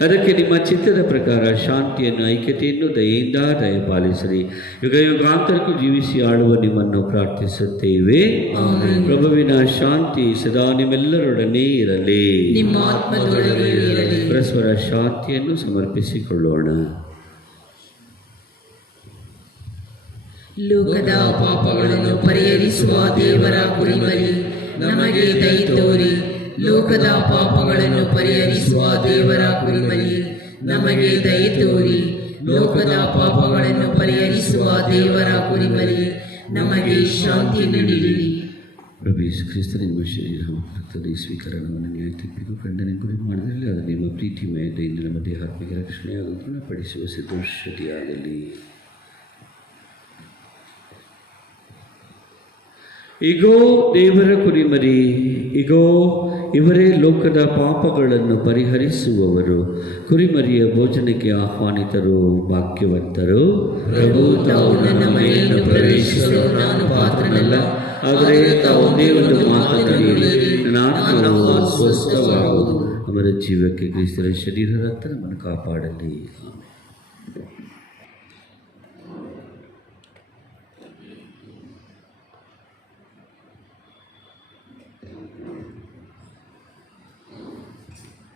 ಅದಕ್ಕೆ ನಿಮ್ಮ ಚಿತ್ತದ ಪ್ರಕಾರ ಶಾಂತಿಯನ್ನು, ಐಕ್ಯತೆಯನ್ನು ದಯೆಯಿಂದ ದಯಪಾಲಿಸಿರಿ. ಯುಗ ಯುಗಾಂತರಕ್ಕೂ ಜೀವಿಸಿ ಆಳುವ ನಿಮ್ಮನ್ನು ಪ್ರಾರ್ಥಿಸುತ್ತೇವೆ. ಪ್ರಭುವಿನ ಶಾಂತಿ ಸದಾ ನಿಮ್ಮೆಲ್ಲರೊಡನೆ ಇರಲಿ. ನಿಮ್ಮ ಆತ್ಮದೊಡನೆ ಇರಲಿ. ಪರಸ್ಪರ ಶಾಂತಿಯನ್ನು ಸಮರ್ಪಿಸಿಕೊಳ್ಳೋಣ. ಲೋಕದ ಪಾಪಗಳನ್ನು ಪರಿಹರಿಸುವ ದೇವರ ಕುರಿಮರಿ, ನಮಗೆ ದಯೆ ತೋರಿ. ಲೋಕದ ಪಾಪಗಳನ್ನು ಪರಿಹರಿಸುವ ದೇವರ ಕುರಿಮರಿ, ನಮಗೆ ದಯೆ ತೋರಿ. ಲೋಕದ ಪಾಪಗಳನ್ನು ಪರಿಹರಿಸುವ ದೇವರ ಕುರಿಮರಿ, ನಮಗೆ ಶಾಂತಿಯನ್ನು ನೀಡಿರಿ. ಪ್ರಭು ಯೇಸು ಕ್ರಿಸ್ತ ನಿಮ್ಮ ಶರೀರ ರಕ್ತದ ಸ್ವೀಕರಣವನ್ನು ನ್ಯಾಯ ತೀರ್ಪಿಗೂ ಖಂಡನೆ ಗುರಿ ಮಾಡಿದಲ್ಲಿ ಅದು ನಿಮ್ಮ ಪ್ರೀತಿಮಯತೆಯಿಂದ ನಮ್ಮ ದೇಹಾತ್ಮಿಕ ರಕ್ಷಣೆಯಾಗಿ ಗುಣಪಡಿಸುವ ಸಿದ್ಧೌಷಧಿಯಾಗಲಿ. ಇಗೋ ದೇವರ ಕುರಿಮರಿ, ಇಗೋ ಇವರೇ ಲೋಕದ ಪಾಪಗಳನ್ನು ಪರಿಹರಿಸುವವರು. ಕುರಿಮರಿಯ ಭೋಜನಕ್ಕೆ ಆಹ್ವಾನಿತರು ಭಾಗ್ಯವಂತರು. ಪ್ರಭು ತಾವು ನನ್ನ ಮನೆಯನ್ನು ಪ್ರವೇಶಿಸಲು ನಾನು ಪಾತ್ರನಲ್ಲ, ಆದರೆ ತಾವು ದೇವರ ಮಾತನಾಡಿರಿ, ನನ್ನ ಆತ್ಮವು ಸ್ವಸ್ಥವಾಗುವುದು. ಅವರ ಜೀವಕ್ಕೆ ಕ್ರಿಸ್ತರ ಶರೀರ ರಕ್ತ ನಮ್ಮನ್ನು ಕಾಪಾಡಲಿ.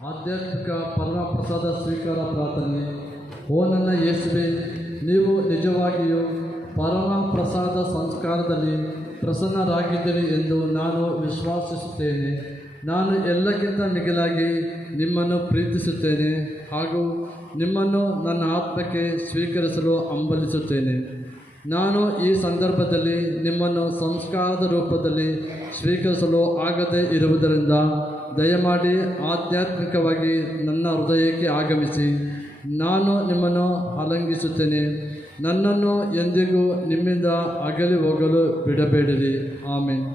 ಆಧ್ಯಾತ್ಮಿಕ ಪರಮಪ್ರಸಾದ ಸ್ವೀಕಾರ ಪ್ರಾರ್ಥನೆ. ಓ ನನ್ನ ಯೇಸುವೆ, ನೀವು ನಿಜವಾಗಿಯೂ ಪರಮ ಪ್ರಸಾದ ಸಂಸ್ಕಾರದಲ್ಲಿ ಪ್ರಸನ್ನರಾಗಿದ್ದೀರಿ ಎಂದು ನಾನು ವಿಶ್ವಾಸಿಸುತ್ತೇನೆ. ನಾನು ಎಲ್ಲಕ್ಕಿಂತ ಮಿಗಿಲಾಗಿ ನಿಮ್ಮನ್ನು ಪ್ರೀತಿಸುತ್ತೇನೆ ಹಾಗೂ ನಿಮ್ಮನ್ನು ನನ್ನ ಆತ್ಮಕ್ಕೆ ಸ್ವೀಕರಿಸಲು ಹಂಬಲಿಸುತ್ತೇನೆ. ನಾನು ಈ ಸಂದರ್ಭದಲ್ಲಿ ನಿಮ್ಮನ್ನು ಸಂಸ್ಕಾರದ ರೂಪದಲ್ಲಿ ಸ್ವೀಕರಿಸಲು ಆಗದೇ ಇರುವುದರಿಂದ ದಯಮಾಡಿ ಆಧ್ಯಾತ್ಮಿಕವಾಗಿ ನನ್ನ ಹೃದಯಕ್ಕೆ ಆಗಮಿಸಿ. ನಾನು ನಿಮ್ಮನ್ನು ಆಲಿಂಗಿಸುತ್ತೇನೆ. ನನ್ನನ್ನು ಎಂದಿಗೂ ನಿಮ್ಮಿಂದ ಅಗಲಿ ಹೋಗಲು ಬಿಡಬೇಡಿರಿ. ಆಮೆನ್.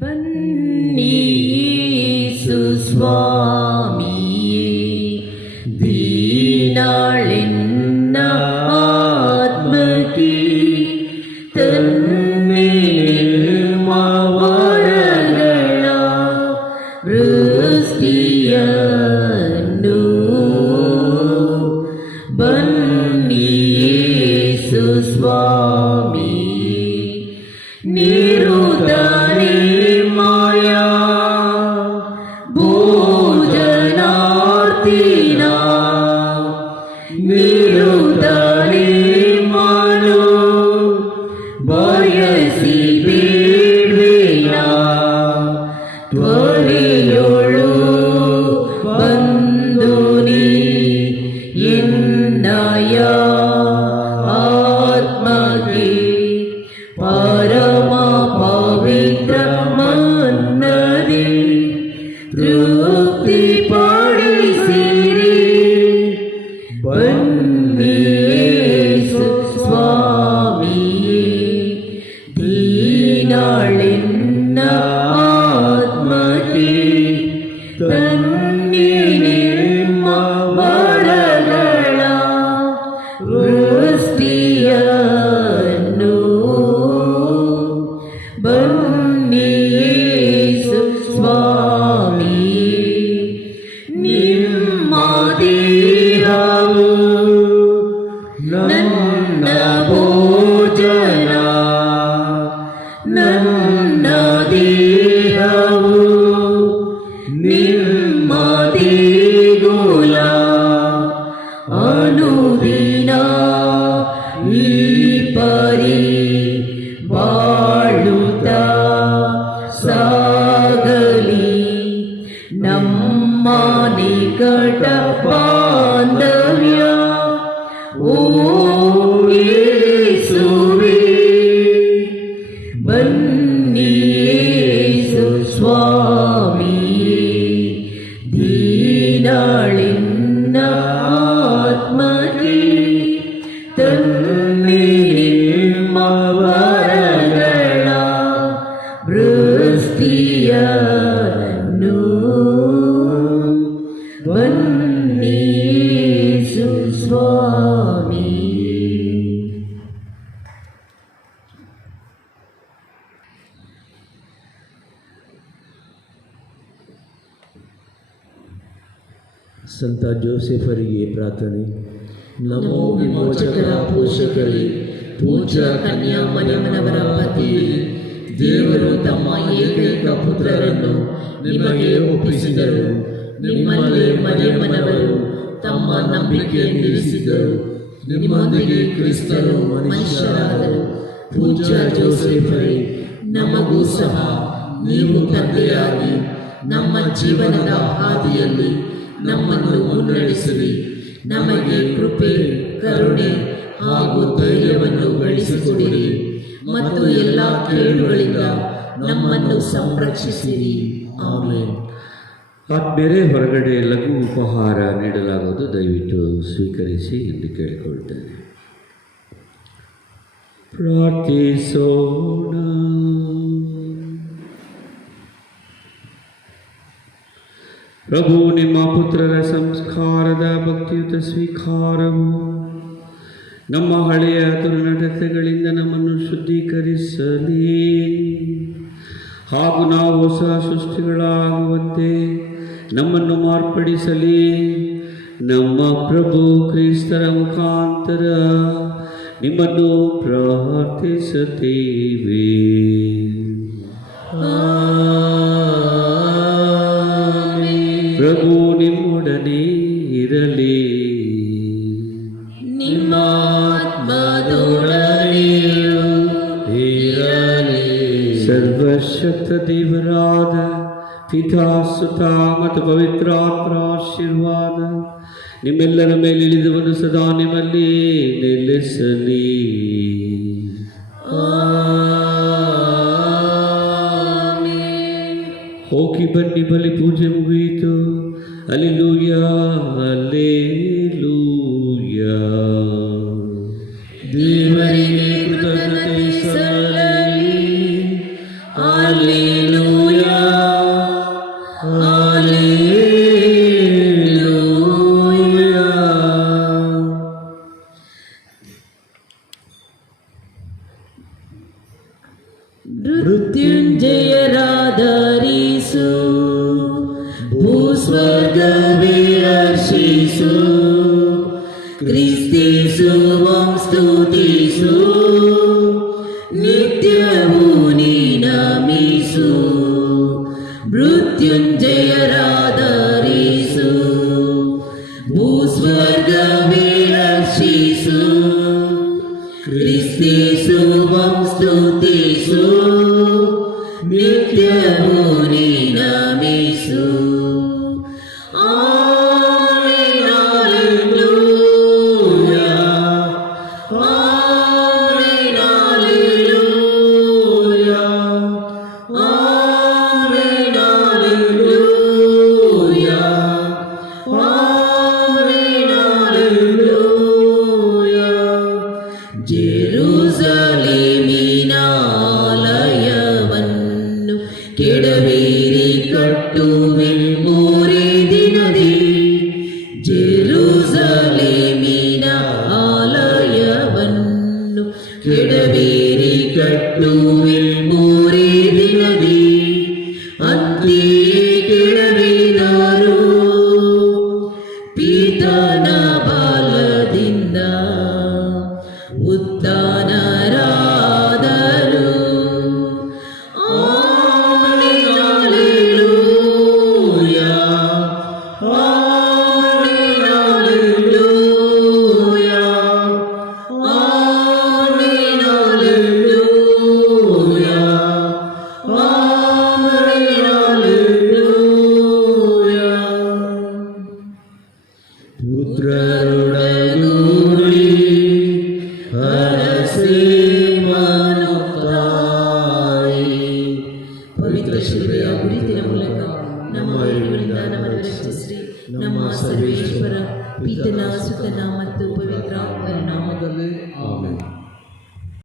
ಬನ್ನಿ ಯೇಸು ಸ್ವಾಮಿಯೇ, ದೀನಾಳೆನ್ನ ಆತ್ಮಕ್ಕೆ ತನ್ನೇ ನಿರ್ಮವರಗಳ ವೃಷ್ಟಿಯ ನೀಡುತ್ತಾನೆ ಮಾನು ಬಯಸಿ ಬೇಡ್ವೆನ ತ್ವರೆಯೋಳು ಬಂದು ನೀ ಎನ್ನಯ ಆತ್ಮಗೆ ಪರಮ ಪವಿತ್ರ ಮನ್ನದೆ ತೃಪ್ತಿ ಪಡಿಸಿರಿ ಬನ್ನಿ ಯೇಸು ಸ್ವಾಮಿಯೇ ದೀನಾಳೆನ್ನ ಆತ್ಮಕ್ಕೆ ತನ್ನಿ ನಿಮ್ಮ ವರಗಳ ವೃಷ್ಟಿಯನ್ನು ಬನ್ನಿ ಯೇಸು ಸ್ವಾಮಿಯೇ ನಿಮ್ಮ ದೇಹವು ನನ್ನ ಭೋಜನ ನನ್ನ ದೇಹವು ನಿಮ್ಮ ದೇಗುಲ ಅನುದಿನ ಈ ಪರಿ ಬಾಳುತ್ತಾ ಸಾಗಲಿ ನಮ್ಮ ನಿಕಟ ಬಾಂಧವ್ಯ ಓ ಯೇಸುವೇ ಬನ್ನಿ ಯೇಸು ಸ್ವಾಮಿಯೇ ದೀನಾಳಿನ ಆತ್ಮಕ್ಕೆ ತನ್ನಿ ನಿಮ್ಮ ವರಗಳ ವೃಷ್ಟಿಯನ್ನು ಬನ್ನಿ ಯೇಸು ಸ್ವಾಮಿಯೇ. ಸಂತ ಜೋಸೆಫರಿಗೆ ಪ್ರಾರ್ಥನೆ. ನಮೋ ವಿಮೋಚಕರ ಪೋಷಕರೇ, ಪೂಜ್ಯ ಕನ್ಯಾ ಮರಿಯಮ್ಮನವರ ಪತಿಯೇ, ದೇವರು ತಮ್ಮ ಏಕೈಕ ಪುತ್ರರನ್ನು ನಿಮಗೆ ಒಪ್ಪಿಸಿದರು. ನಿಮ್ಮಲ್ಲಿ ಮರಿಯಮ್ಮನವರು ತಮ್ಮ ನಂಬಿಕೆಯನ್ನಿರಿಸಿದರು. ನಿಮ್ಮೊಂದಿಗೆ ಕ್ರಿಸ್ತರು ಮನುಷ್ಯರಾದರು. ಪೂಜ್ಯ ಜೋಸೆಫರೇ, ನಮಗೂ ಸಹ ನೀವು ತಂದೆಯಾಗಿ ನಮ್ಮ ಜೀವನದ ಹಾದಿಯಲ್ಲಿ ನಮ್ಮನ್ನು ಮುನ್ನಡೆಸಿರಿ. ನಮಗೆ ಕೃಪೆ, ಕರುಣೆ ಹಾಗೂ ಧೈರ್ಯವನ್ನು ಗಳಿಸಿಕೊಡಿರಿ ಮತ್ತು ಎಲ್ಲ ಕೇಡುಗಳಿಂದ ನಮ್ಮನ್ನು ಸಂರಕ್ಷಿಸಿರಿ. ಆಮೆನ್. ಆತ್ಮೇಲೆ ಹೊರಗಡೆ ಲಘು ಉಪಹಾರ ನೀಡಲಾಗುವುದು, ದಯವಿಟ್ಟು ಸ್ವೀಕರಿಸಿ ಎಂದು ಕೇಳಿಕೊಳ್ತೇನೆ. ಪ್ರಾರ್ಥಿಸೋಣ. ಪ್ರಭು, ನಿಮ್ಮ ಪುತ್ರರ ಸಂಸ್ಕಾರದ ಭಕ್ತಿಯುತ ಸ್ವೀಕಾರವು ನಮ್ಮ ಹಳೆಯ ದುರ್ನಡತೆಗಳಿಂದ ನಮ್ಮನ್ನು ಶುದ್ಧೀಕರಿಸಲಿ ಹಾಗೂ ನಾವು ಹೊಸ ಸೃಷ್ಟಿಗಳಾಗುವಂತೆ ನಮ್ಮನ್ನು ಮಾರ್ಪಡಿಸಲಿ. ನಮ್ಮ ಪ್ರಭು ಕ್ರಿಸ್ತರ ಮುಖಾಂತರ ನಿಮ್ಮನ್ನು ಪ್ರಾರ್ಥಿಸುತ್ತೇವೆ. ಪ್ರಭು ನಿಮ್ಮೊಡನೆ ಇರಲಿ. ನಿಮ್ಮ ಆತ್ಮದೊಡನೆಯೂ ಇರಲಿ. ಸರ್ವಶಕ್ತ ದೇವರಾದ ಪಿತಾ, ಸುತ ಮತ್ತು ಪವಿತ್ರಾತ್ಮರ ಆಶೀರ್ವಾದ ನಿಮ್ಮೆಲ್ಲರ ಮೇಲೆ ಇಳಿದುವನ್ನು ಸದಾ ನಿಮ್ಮಲ್ಲಿ ನೆಲೆಸಲಿ. ಹೋಗಿ ಬನ್ನಿ, ಬಲಿ ಪೂಜೆ ಮುಗಿಯಿತು. Hallelujah, hallelujah. ದೇವರಿಗೆ ಕೃತಜ್ಞತೆ ಸಲ್ಲಲಿ. Hallelujah, hallelujah. ಮೃತ್ಯುಂಜಯರಾಧರಿಸು, ಭೂಸ್ವರ್ಗವೇ ಹರ್ಷಿಸು. ಕ್ರಿಸ್ತಿಸುವಂ ಸ್ತುತಿಸು, ನಿತ್ಯವೂ ನೀ ನಮಿಸು. ಮೃತ್ಯುಂಜಯರಾಧರಿಸು, ಭೂಸ್ವರ್ಗವೇ ಕ್ರಿಸ್ತೇಸುವಂ ಸ್ತುತಿಸು, ನಿತ್ಯವೂ ನೀನಮಿಸು. Amen, hallelujah. Amen, hallelujah. Amen, hallelujah. Amen, hallelujah. ಜೆರೂಸಲೇಮಿನ ಆಲಯವನ್ನು ಕೆಡವಿರಿ ಕಟ್ಟುವೆ ಮೂರೇ ದಿನದಿ. ಜೆರೂಸಲೇಮಿನ ಆಲಯವನ್ನು ಕೆಡವಿರಿ ಕಟ್ಟುವೆ ಮೂರೇ ದಿನದಿ. ಅಂತೆಯೇ ಕೆಡವಿದರು ಪಿತನ ಬಲದಿಂದ ಉತ್ಥಾನರಾದರು. Amen, hallelujah. Amen, hallelujah. Amen, hallelujah. Amen, hallelujah. ಪುತ್ರರೊಡಗೂಡಿ ಹರಸೆ ಮನುತಾಯಿ. ಪವಿತ್ರ ಶಿಲುಬೆಯ ಗುರುತಿನ ಮೂಲಕ ನಮ್ಮ ವೈರಿಗಳಿಂದ ನಮ್ಮನ್ನು ರಕ್ಷಿಸಿರಿ. ನಮ್ಮ ಸರ್ವೇಶ್ವರ ಪಿತನ ಸುತನ ಮತ್ತು ಪವಿತ್ರಾತ್ಮನ ನಾಮದಲ್ಲಿ ಆಮೆನ್.